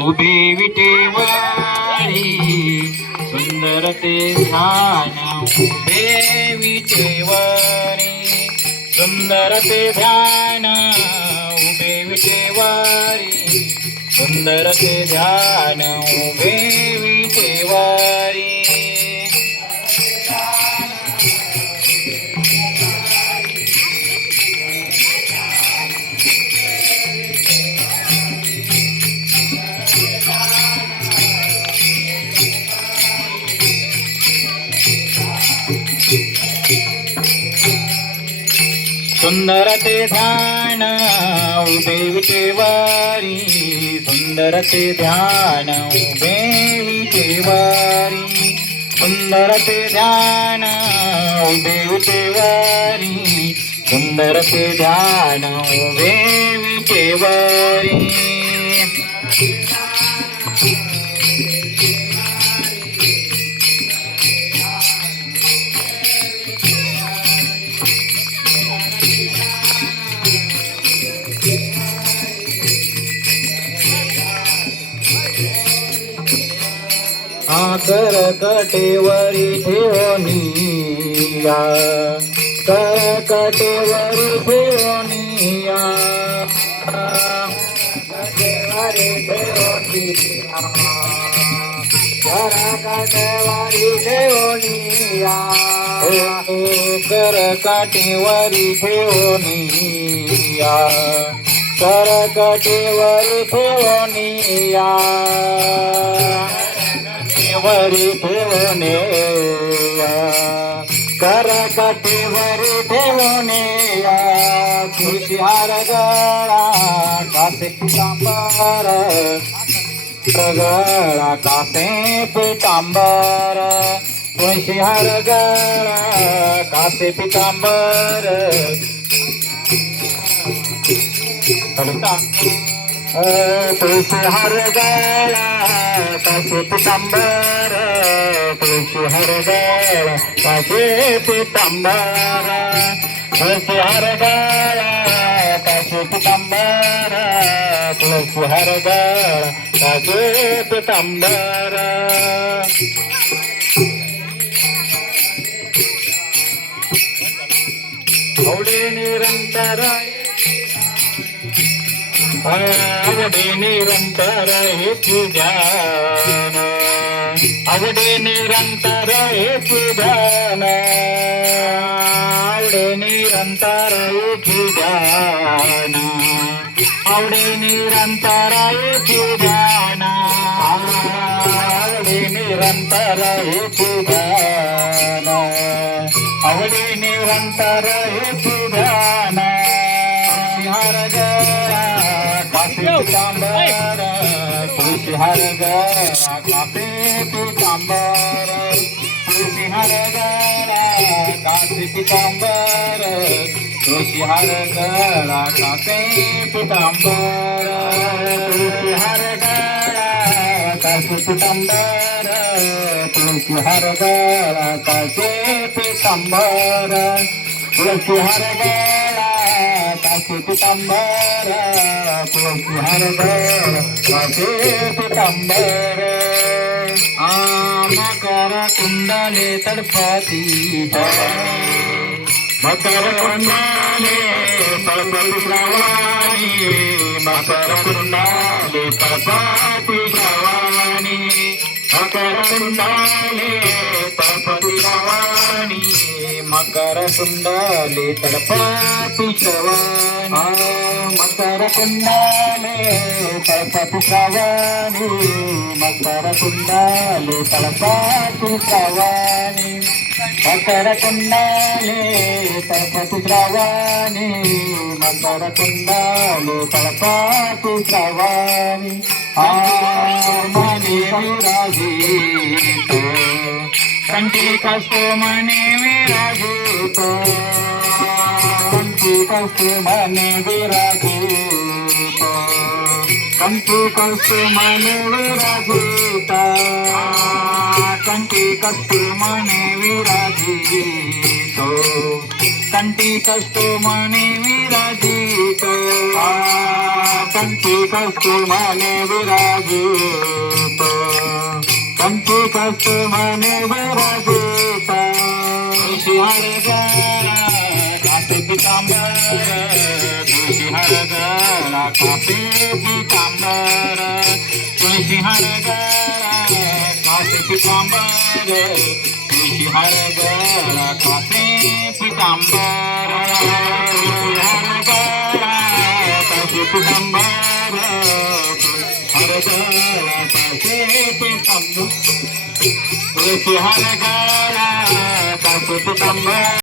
उभे विटेवारी सुंदर ते ध्यान उभे विटेवारी सुंदर ते ध्यान उभे विटेवारी सुंदर ते ध्यान उभे विटेवारी सुंदर ते ध्यान उभे विटेवारी सुंदर ते ध्यान उभे विटेवारी सुंदर ते ध्यान उभे विटेवारी सुंदर ते ध्यान उभे विटेवारी कर कटेवरी ठेवनिया कर कटेवरी ठेवनिया कटेवरी ठेवनिया कर कटेवरी ठेवनिया कर कटेवरी ठेवनिया कर कटेवरी ठेवनिया वरी ठेवणे कर कटेवरी ठेवणे खुशिहार गळा कासे पितांबर गळा कासे पितांबर खुशिहार गळा कासे पितांबर खुशिहार गळा कासे पितांबर खुशिहार गळा कासे पितांबर खुशिहार गळा कासे पितांबर खुशिहार गळा कासे पितांबर आवडे निरंतर आवडे निरंतर हेतु ध्यान आवडे निरंतर हेतु ध्यान आवडे निरंतर हेतु ध्यान आवडे निरंतर हेतु ध्यान आवडे निरंतर हेतु ध्यान आवडे निरंतर हेतु ध्यान हर पितांबर खुशिहार गळा कासे पितांबर खुशिहार गळा कासे पितांबर खुशिहार गळा कासे पितांबर खुशिहार गळा कासे पितांबर खुशिहार गळा कासे पितांबर खुशिहार गळा कासे पितांबर खुशिहार गळा कासे पितांबर मकर कुंडले तडफती मकर कुंडले तडफती श्रावणी मकर कुंडले तडफती श्रावणी मकर कुंडले तडफती श्रावणी मकर कुंडले तडफती श्रावणी मकर कुंडले तडफती श्रावणी मकर कुंडले तडफती श्रावणी मकर कुंडले तडफती श्रावणी मकर कुंडले तडफती श्रावणी मने विराजित कंठी कस्तो मने विराजित कंठी कस्तो मने विराजित कंठी कौस्तुमाने विराजिता कंठी कौस्तुमाने विराजितो कंठी कौस्तुमाने विराजितो कंठी कौस्तुमाने विराजितो कंठी कौस्तुमाने विराजितो तुळशीहार गळा कासे पितांबर तुळशीहार गळा कासे पितांबर तुळशीहार गळा कासे पितांबर तुळशीहार गळा कासे पितांबर तुळशीहार गळा कासे पितांबर तुळशीहार गळा कासे पितांबर तुळशीहार गळा कासे पितांबर